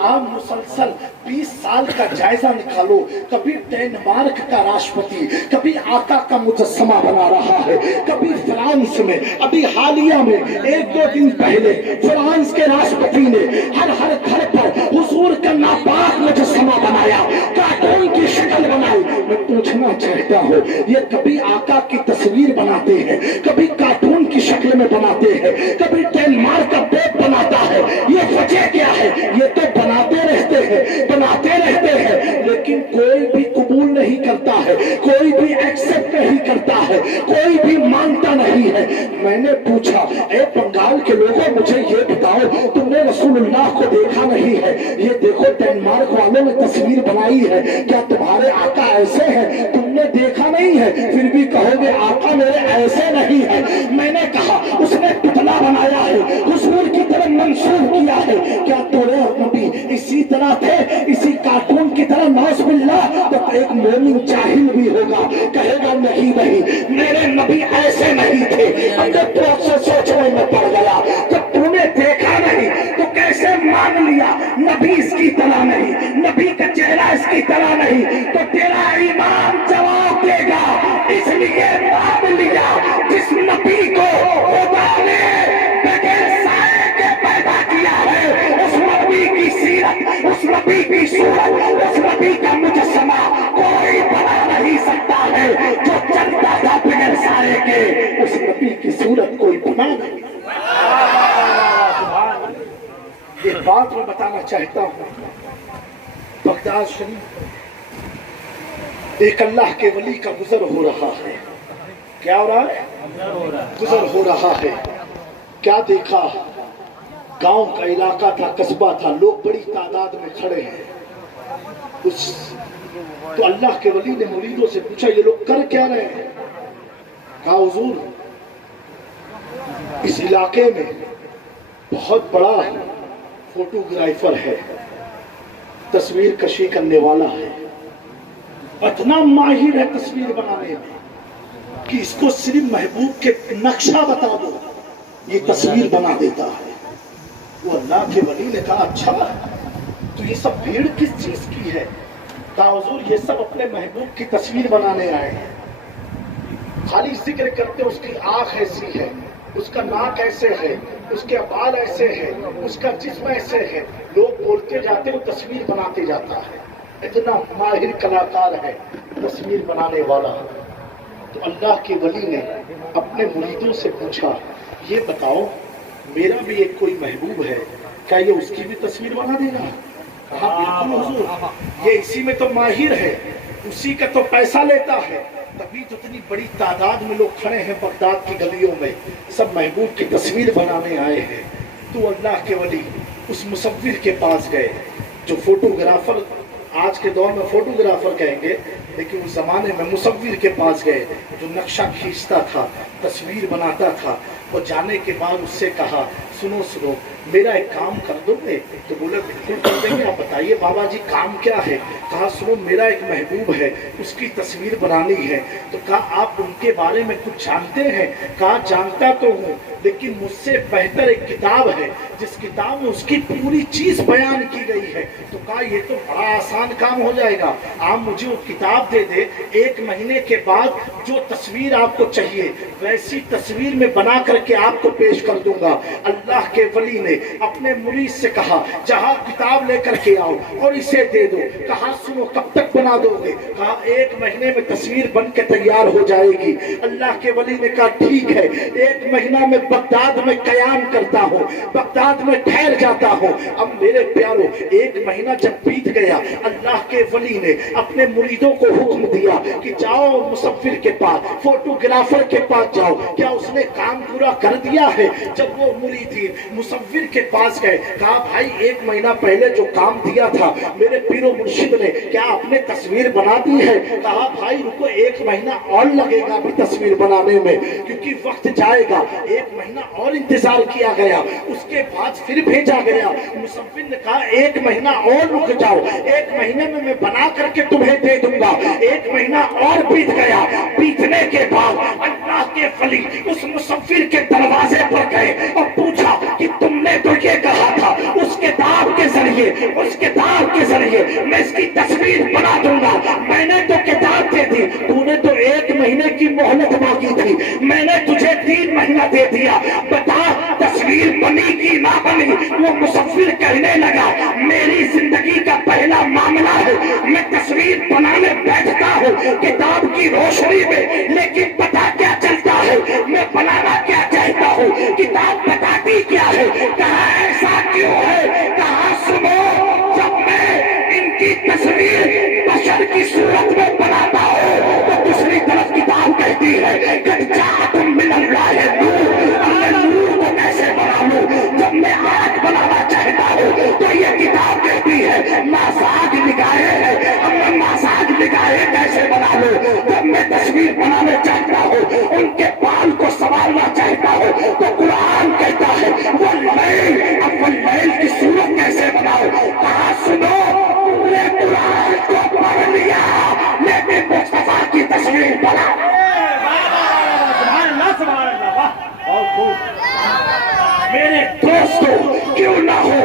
आप मुसलसल 20 साल का जायजा निकालो, कभी डेनमार्क का राष्ट्रपति, कभी आका का मुजस्समा बना रहा है, कभी फ्रांस में, अभी हालिया में 1-2 दिन पहले फ्रांस के राष्ट्रपति ने हर घर पर हुजूर का नापाक मुजस्समा बनाया, कार्टून की शक्ल बनाई। मैं पूछना चाहता हूँ, ये कभी आका की तस्वीर बनाते हैं, कभी कार्टून की शक्ल में बनाते हैं, कभी डेनमार्क का पोप बनाता है, ये वजह क्या है? ये तो बनाते रहते हैं, लेकिन कोई भी कबूल नहीं करता है, कोई भी एक्सेप्ट नहीं करता है, कोई भी मानता नहीं है। मैंने पूछा, ए बंगाल के लोगों, मुझे ये बताओ, तुमने रसूलुल्लाह को देखा नहीं है? ये देखो डेनमार्क वालों ने तस्वीर बनाई है, क्या तुम्हारे आका ऐसे हैं? तुमने देखा नहीं है, फिर भी कहोगे आका मेरे ऐसे नहीं है। मैंने कहा, उसने पुतला बनाया है, हुजूर की तरह मंसूब किया है, क्या तोरे नबी इसी तरह थे, इसी कार्टून की तरह? नाउज़ुबिल्लाह। तो एक मोमिन जाहिल भी होगा, कहेगा नहीं मेरे नबी ऐसे नहीं थे। अंदर तो अक्सर सोचने में पड़ गया, जब तूने देखा नहीं तो कैसे मान लिया नबी इसकी तरह नहीं, नबी का चेहरा इसकी तरह नहीं, तो तेरा ईमान जवाब देगा। इसलिए मान लिया जिस नबी को खुदा ने बगैर साए के पैदा किया है, उस नबी की सीरत, उस नबी की सूरत, उस नबी का मुजस्समा कोई बना नहीं सकता है। जो चलता था बगैर साए के, उस नबी की सूरत कोई बना नहीं। ये बात मैं बताना चाहता हूँ, बगदाद शरीफ एक अल्लाह के वली का गुजर हो रहा है। क्या हो रहा है? गुजर हो रहा है। क्या देखा? गांव का इलाका था, कस्बा था, लोग बड़ी तादाद में खड़े हैं। तो अल्लाह के वली ने मुरीदों से पूछा, ये लोग कर क्या रहे हैं? कहा, हुजूर इस इलाके में बहुत बड़ा फोटोग्राफर है, तस्वीर कशी करने वाला है, इतना माहिर है तस्वीर बनाने में कि इसको सिर्फ महबूब के नक्शा बता दो, ये तस्वीर बना देता है। वो अल्लाह के वली ने कहा, अच्छा तो ये सब भीड़ किस चीज की है? कहा, हुजूर ये सब अपने महबूब की तस्वीर बनाने आए हैं। खाली जिक्र करते उसकी आंख ऐसी है, उसका नाक ऐसे है, उसके बाल ऐसे है, उसका जिस्म ऐसे है, लोग बोलते जाते, वो तस्वीर बनाते जाता है। इतना माहिर कलाकार है, तस्वीर बनाने वाला। तो अल्लाह के वली ने अपने मुरीदों से पूछा, ये बताओ मेरा भी एक कोई महबूब है, क्या ये उसकी भी तस्वीर बना देगा? कहा, बिल्कुल हुजूर, ये इसी में तो माहिर है, उसी का तो पैसा लेता है। तभी तो इतनी बड़ी तादाद में लोग खड़े हैं बगदाद की गलियों में, सब महबूब की तस्वीर बनाने आए हैं। तो अल्लाह के वली उस मुसव्विर के पास गए, जो फोटोग्राफर, आज के दौर में फोटोग्राफर कहेंगे, लेकिन उस जमाने में मुसव्विर के पास गए, जो नक्शा खींचता था, तस्वीर बनाता था। और जाने के बाद उससे कहा, सुनो मेरा एक काम कर दोगे? तो बोले बिल्कुल कर देंगे। आप बताइए बाबा जी काम क्या है? कहा, सुनो मेरा एक महबूब है, उसकी तस्वीर बनानी है। तो कहा, आप उनके बारे में कुछ जानते हैं? कहा, जानता तो हूँ, लेकिन मुझसे बेहतर एक किताब है, जिस किताब में उसकी पूरी चीज बयान की गई है। तो कहा, ये तो बड़ा आसान काम हो जाएगा, आप मुझे वो किताब दे दे, 1 महीने के बाद जो तस्वीर आपको चाहिए वैसी तस्वीर में बना करके आपको पेश कर दूंगा। अल्लाह के वली ने अपने मुरीद से कहा, जहां किताब लेकर के आओ और इसे दे दो। कहा, सुनो कब तक बना दोगे? कहा, 1 महीने में तस्वीर बन के तैयार हो जाएगी। अल्लाह के वली ने कहा, ठीक है, 1 महीना में बगदाद में कयाम करता हूँ, बगदाद में ठहर जाता हूँ। अब मेरे प्यारो, 1 महीना जब बीत गया, अल्लाह के वली ने अपने मुरीदों को हुक्म दिया कि जाओ मुसव्विर के पास, फोटोग्राफर के पास जाओ। क्या उसने काम पूरा कर दिया है? जब वो मुरीद मुसव्विर के पास गए, कहा, भाई 1 महीना पहले जो काम दिया था मेरे पीरो मुर्शिद ने, क्या आपने तस्वीर बना दी है? कहा, भाई रुको, 1 महीना और लगेगा अभी तस्वीर बनाने में, क्योंकि वक्त जाएगा। 1 महीना और इंतजार किया गया, उसके बाद फिर भेजा गया। मुसव्विर ने कहा, 1 महीना और रुक जाओ, 1 महीने में मैं बना करके तुम्हें दे दूंगा। 1 महीना और बीत गया। बीतने के बाद अल्लाह के वली उस मुसव्विर के दरवाजे पर गए और पूछा कि तुम ہم نے تو یہ کہا تھا اس کتاب کے ذریعے میں اس کی تصویر بنا دوں گا. میں نے تو کتاب دے دی, تو نے تو 1 مہینے کی مہلت مانگی تھی, میں نے تجھے 3 مہینہ دے دیا. بتا تصویر بنی کی نہ بنی. وہ مصور کہنے لگا میری زندگی کا پہلا معاملہ ہے, میں تصویر بنانے بیٹھتا ہوں کتاب کی روشنی میں, لیکن پتا کیا چلتا ہے, میں بنانا کیا چاہتا ہوں, کتاب بتاتی کیا ہے. کہا ایسا کیوں ہے, کہا سنو, جب میں ان کی تصویر بشر کی صورت میں بناتا ہوں تو دوسری طرف کتاب کہتی ہے قد جاءکم من اللہ نور, میں نور کو کیسے بنا لوں. جب میں آگ بنانا چاہتا ہوں تو یہ کتاب کہتی ہے ماساگ نگاہے ہے, اب میں ماساگ نگاہے کیسے بنا لوں. جب میں تصویر بنانے چاہتا ہوں, ان کے بال کو سنبھالنا چاہتا ہوں, تو قرآن کہتا ہے واللیل, اب واللیل کی صورت کیسے بناؤ. کہا سنو, تم نے قرآن کو پڑھ لیا لیکن مصطفیٰ کی تصویر بنا. میرے دوستو کیوں نہ ہو